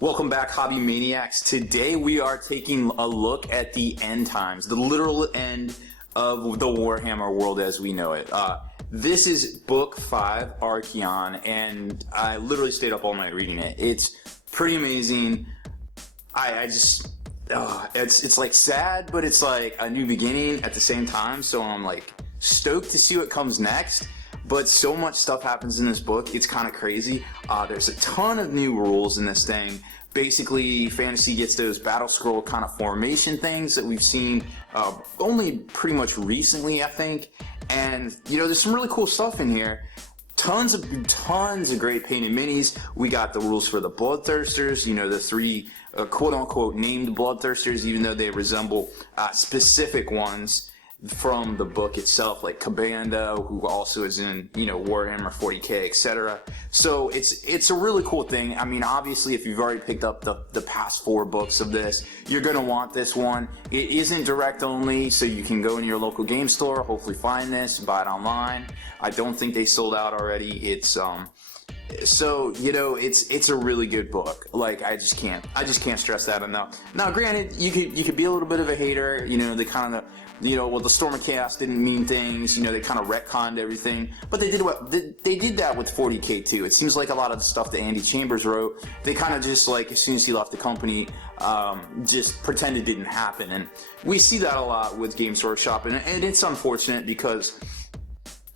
Welcome back, Hobby Maniacs. Today we are taking a look at the end times, the literal end of the Warhammer world as we know it. This is Book 5, Archaon, and I literally stayed up all night reading it. It's pretty amazing. It's like sad, but it's like a new beginning at the same time, so I'm like stoked to see what comes next. But so much stuff happens in this book, it's kind of crazy. There's a ton of new rules in this thing. Basically, Fantasy gets those battle scroll kind of formation things that we've seen only pretty much recently, I think. And, you know, there's some really cool stuff in here. Tons of great painted minis. We got the rules for the Bloodthirsters, you know, the three quote-unquote named Bloodthirsters, even though they resemble specific ones from the book itself, like Cabanda, who also is in, you know, Warhammer 40k, etc. So it's a really cool thing. I mean, obviously, if you've already picked up the past 4 books of this, you're gonna want this one. It isn't direct only, so you can go in your local game store, hopefully find this, buy it online. I don't think they sold out already. It's so, you know, it's a really good book. Like, I just can't stress that enough. Now, granted, you could be a little bit of a hater. You know, they kind of, you know, well, the Storm of Chaos didn't mean things. You know, they kind of retconned everything. But they did that with 40k too. It seems like a lot of the stuff that Andy Chambers wrote, they kind of just, like, as soon as he left the company, just pretended it didn't happen. And we see that a lot with Games Workshop, and it's unfortunate because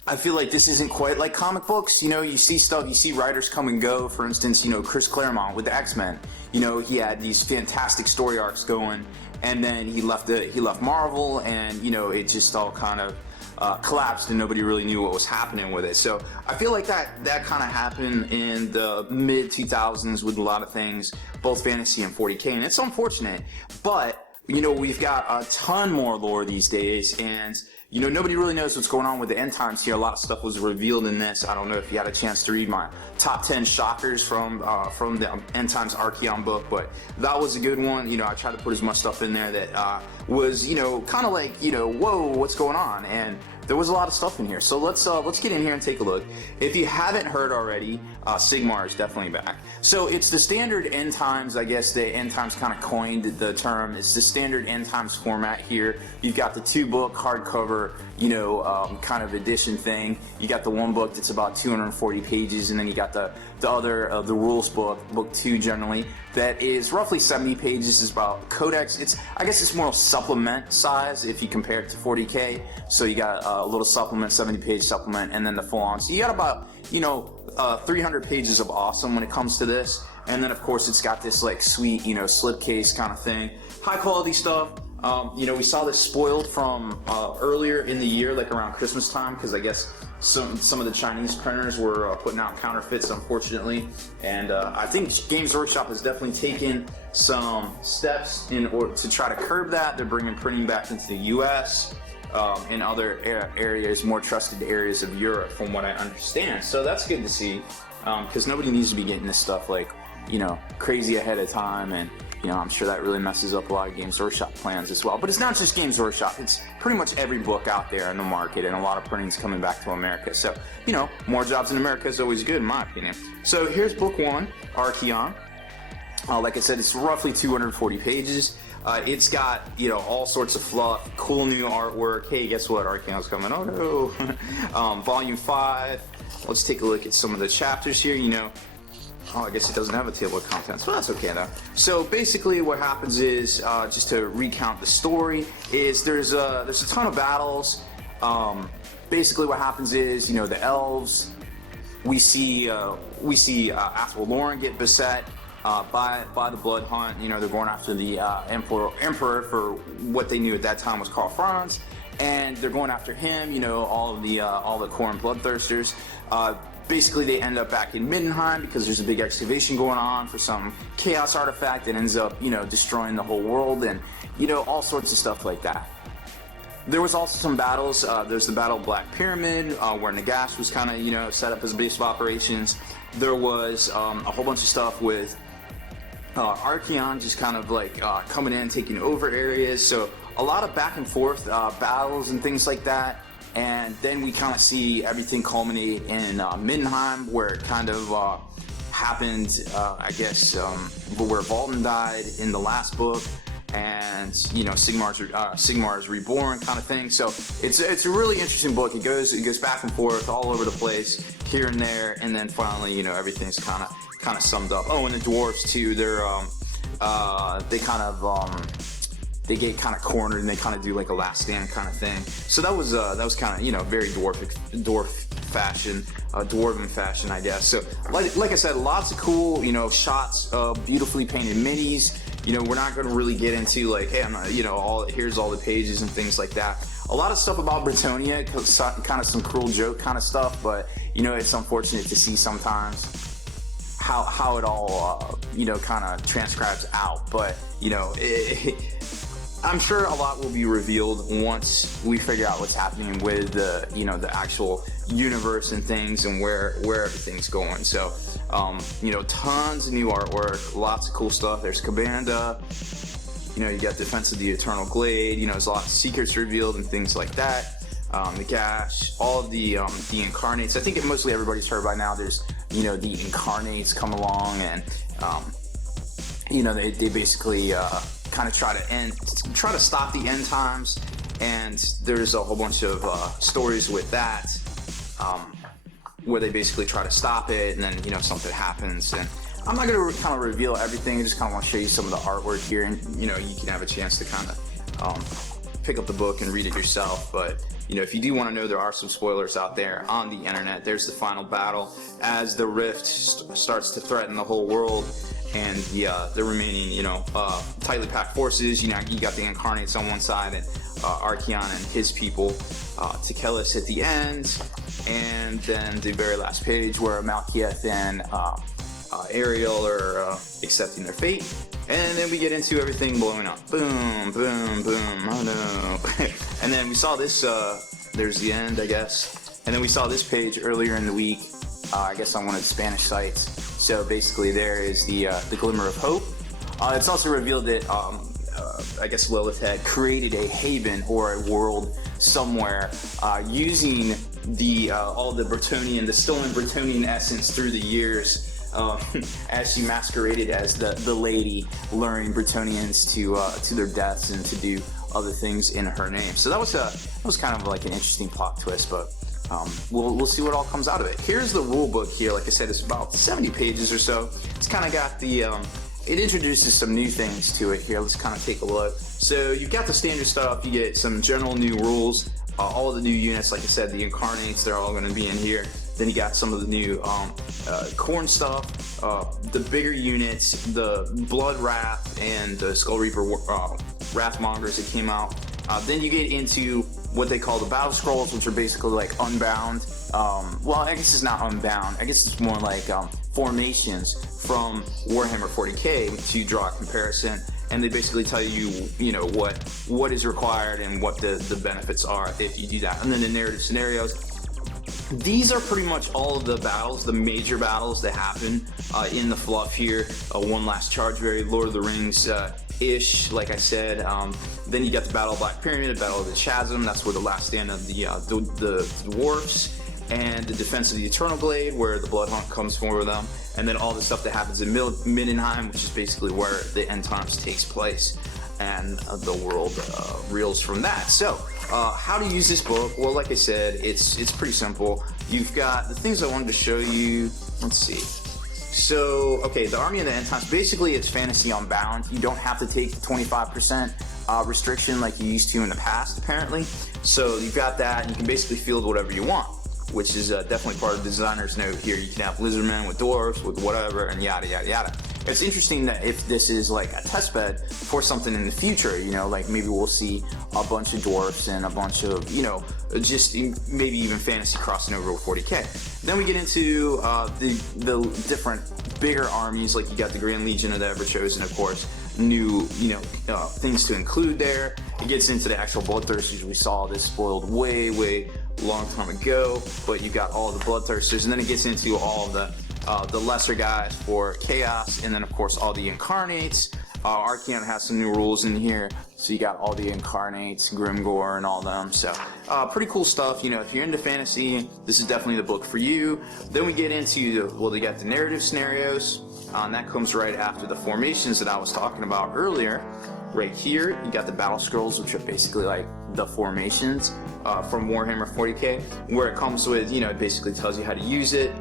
I feel like this isn't quite like comic books. You know, you see stuff, you see writers come and go. For instance, you know, Chris Claremont with the X-Men. You know, he had these fantastic story arcs going, and then he left Marvel, and, you know, it just all kind of collapsed, and nobody really knew what was happening with it. So I feel like that kind of happened in the mid 2000s with a lot of things, both fantasy and 40k, and it's unfortunate. But, you know, we've got a ton more lore these days, and, you know, nobody really knows what's going on with the end times here. A lot of stuff was revealed in this. I don't know if you had a chance to read my top 10 shockers from the End Times Archaon book, but that was a good one. You know, I tried to put as much stuff in there that was, you know, kind of like, you know, whoa, what's going on? And there was a lot of stuff in here. So let's get in here and take a look. If you haven't heard already, Sigmar is definitely back. So it's the standard end times. I guess the end times kind of coined the term. It's the standard end times format here. You've got the 2-book hardcover, you know, kind of edition thing. You got the 1 book that's about 240 pages, and then you got the other the rules book, book 2 generally, that is roughly 70 pages. Is about codex. I guess it's more supplement size if you compare it to 40k. So you got a little supplement, 70-page supplement, and then the full-on. So you got about, you know, 300 pages of awesome when it comes to this. And then of course it's got this like sweet, you know, slipcase kind of thing, high quality stuff. You know, we saw this spoiled from earlier in the year, like around Christmas time, because I guess some of the Chinese printers were putting out counterfeits, unfortunately. And I think Games Workshop has definitely taken some steps in order to try to curb that. They're bringing printing back into the U.S. In other areas, more trusted areas of Europe, from what I understand. So that's good to see, because nobody needs to be getting this stuff, like, you know, crazy ahead of time. And, you know, I'm sure that really messes up a lot of Games Workshop plans as well. But it's not just Games Workshop, it's pretty much every book out there in the market, and a lot of printing's coming back to America. So, you know, more jobs in America is always good, in my opinion. So here's book 1, Archaon. Like I said, it's roughly 240 pages. It's got, you know, all sorts of fluff, cool new artwork. Hey, guess what? Archaon's coming. Oh no. Volume 5. Let's take a look at some of the chapters here. You know, oh, I guess it doesn't have a table of contents, but that's okay though. So basically, what happens is, just to recount the story, is there's a ton of battles. Basically, what happens is, you know, the elves. We see Athel Loren get beset by the Blood Hunt. You know, they're going after the Emperor for what they knew at that time was called Franz, and they're going after him. You know, all the Khorne Bloodthirsters. Basically, they end up back in Middenheim because there's a big excavation going on for some chaos artifact that ends up, you know, destroying the whole world, and, you know, all sorts of stuff like that. There was also some battles. There's the Battle of Black Pyramid, where Nagash was kind of, you know, set up as a base of operations. There was a whole bunch of stuff with Archaon just kind of like coming in, taking over areas. So a lot of back and forth battles and things like that. And then we kind of see everything culminate in Middenheim, where it kind of happened, I guess, where Valton died in the last book, and Sigmar is reborn, kind of thing. So it's a really interesting book. It goes back and forth all over the place, here and there, and then finally, everything's kind of summed up. Oh, and the dwarves too. They get kind of cornered, and they kind of do like a last stand kind of thing. So that was kind of very dwarven fashion, I guess. So like I said, lots of cool shots of beautifully painted minis. We're not going to really get into like, hey, I'm not, here's all the pages and things like that. A lot of stuff about Bretonnia, kind of some cruel joke kind of stuff, but it's unfortunate to see sometimes how it all kind of transcribes out. But I'm sure a lot will be revealed once we figure out what's happening with the actual universe and things, and where everything's going. So tons of new artwork, lots of cool stuff. There's Cabanda, you got Defense of the Eternal Glade, there's a lot of secrets revealed and things like that. The Gash, all of the Incarnates. I think mostly everybody's heard by now. There's the Incarnates come along, and they basically kind of try to stop the end times, and there's a whole bunch of stories with that, where they basically try to stop it, and then something happens. And I'm not going to kind of reveal everything. I just kind of want to show you some of the artwork here, and you can have a chance to kind of pick up the book and read it yourself. But if you do want to know, there are some spoilers out there on the internet. There's the final battle as the rift starts to threaten the whole world, and the remaining tightly packed forces. You got the Incarnates on one side, and Archaon and his people, Tekelis at the end, and then the very last page where Malkieth and Ariel are accepting their fate. And then we get into everything blowing up. Boom, boom, boom. Oh no. And then we saw this, there's the end, I guess. And then we saw this page earlier in the week, I guess on one of the Spanish sites. So basically there is the glimmer of hope. It's also revealed that, I guess Lilith had created a haven or a world somewhere, using all the stolen Bretonnian essence through the years, as she masqueraded as the lady, luring Bretonnians to their deaths and to do other things in her name. So that was kind of like an interesting plot twist, but we'll see what all comes out of it. Here's the rule book here. Like I said, it's about 70 pages or so. It's kind of got it introduces some new things to it here. Let's kind of take a look. So you've got the standard stuff. You get some general new rules. All of the new units, like I said, the Incarnates, they're all going to be in here. Then you got some of the new Khorne stuff, the bigger units, the Blood Wrath and the Skull Reaper Wrathmongers that came out. Then you get into what they call the Battle Scrolls, which are basically like Unbound. Well, I guess it's not Unbound. I guess it's more like formations from Warhammer 40k to draw a comparison. And they basically tell you, what is required and what the benefits are if you do that. And then the narrative scenarios. These are pretty much all of the battles, the major battles that happen in the fluff here. One Last Charge, very Lord of the Rings ish, like I said. Then you got the Battle of Black Pyramid, the Battle of the Chasm. That's where the last stand of the dwarfs, and the Defense of the Eternal Glade, where the Blood Hunt comes for them. And then all the stuff that happens in Middenheim, which is basically where the end times takes place, and the world reels from that. So how to use this book? Well, like I said, it's pretty simple. You've got the things I wanted to show you. Let's see. So, okay, the Army of the End Times, basically it's Fantasy Unbound. You don't have to take the 25% restriction like you used to in the past, apparently. So you've got that, and you can basically field whatever you want, which is definitely part of the designer's note here. You can have lizardmen with dwarves, with whatever, and yada, yada, yada. It's interesting that if this is like a test bed for something in the future, like maybe we'll see a bunch of dwarfs and a bunch of, just maybe even fantasy crossing over with 40k. Then we get into the different bigger armies, like you got the Grand Legion of the Everchosen, of course, new, things to include there. It gets into the actual Bloodthirsters. We saw this spoiled way long time ago, but you got all of the Bloodthirsters, and then it gets into all of the lesser guys for Chaos, and then of course all the Incarnates, Archaon has some new rules in here, so you got all the Incarnates, Grimgore, and all them. So pretty cool stuff. You know, if you're into fantasy, this is definitely the book for you. Then we get into you got the narrative scenarios, and that comes right after the formations that I was talking about earlier. Right here, you got the battle scrolls, which are basically like the formations from Warhammer 40k, where it comes with, it basically tells you how to use it.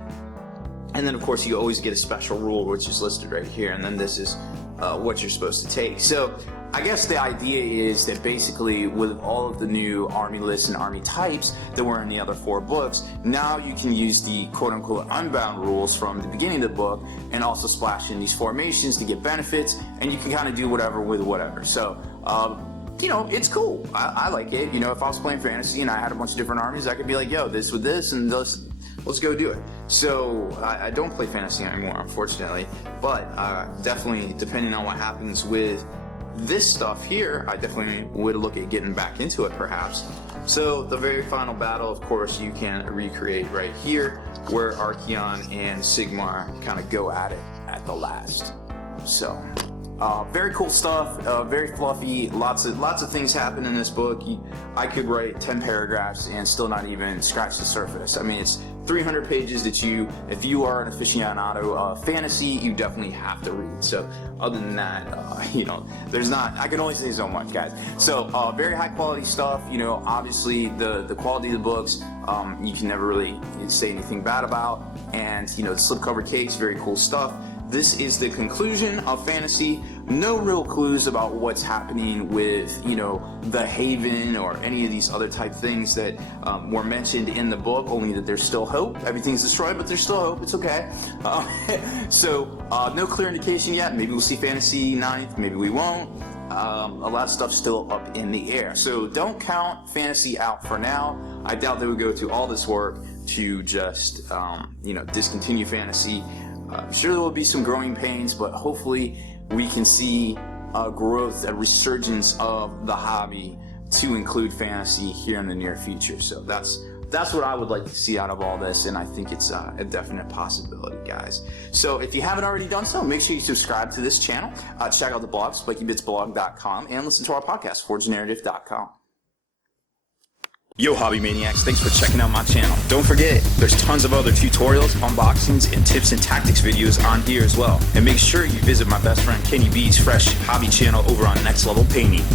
And then, of course, you always get a special rule, which is listed right here. And then this is what you're supposed to take. So I guess the idea is that basically with all of the new army lists and army types that were in the other 4 books, now you can use the quote-unquote unbound rules from the beginning of the book and also splash in these formations to get benefits, and you can kind of do whatever with whatever. So, it's cool. I like it. If I was playing fantasy and I had a bunch of different armies, I could be like, yo, this with this and this. Let's go do it. So I don't play fantasy anymore, unfortunately, but definitely depending on what happens with this stuff here, I definitely would look at getting back into it perhaps. So the very final battle, of course, you can recreate right here where Archaon and Sigmar kind of go at it at the last. So very cool stuff, very fluffy, lots of things happen in this book. I could write 10 paragraphs and still not even scratch the surface. I mean, it's 300 pages that if you are an aficionado of fantasy, you definitely have to read. So other than that, I can only say so much, guys. So very high quality stuff. Obviously the quality of the books, you can never really say anything bad about. And the slipcover case, very cool stuff. This is the conclusion of fantasy. No real clues about what's happening with, the Haven or any of these other type things that were mentioned in the book, only that there's still hope. Everything's destroyed, but there's still hope. It's okay. So no clear indication yet. Maybe we'll see Fantasy 9th, maybe we won't. A lot of stuff's still up in the air. So don't count fantasy out for now. I doubt they would go through all this work to just, discontinue fantasy. I'm sure there will be some growing pains, but hopefully we can see a growth, a resurgence of the hobby to include fantasy here in the near future. So that's what I would like to see out of all this, and I think it's a definite possibility, guys. So if you haven't already done so, make sure you subscribe to this channel, check out the blog, spikybitsblog.com, and listen to our podcast, forgenarrative.com. Yo, Hobby Maniacs, thanks for checking out my channel. Don't forget, there's tons of other tutorials, unboxings, and tips and tactics videos on here as well. And make sure you visit my best friend Kenny B's fresh hobby channel over on Next Level Painting.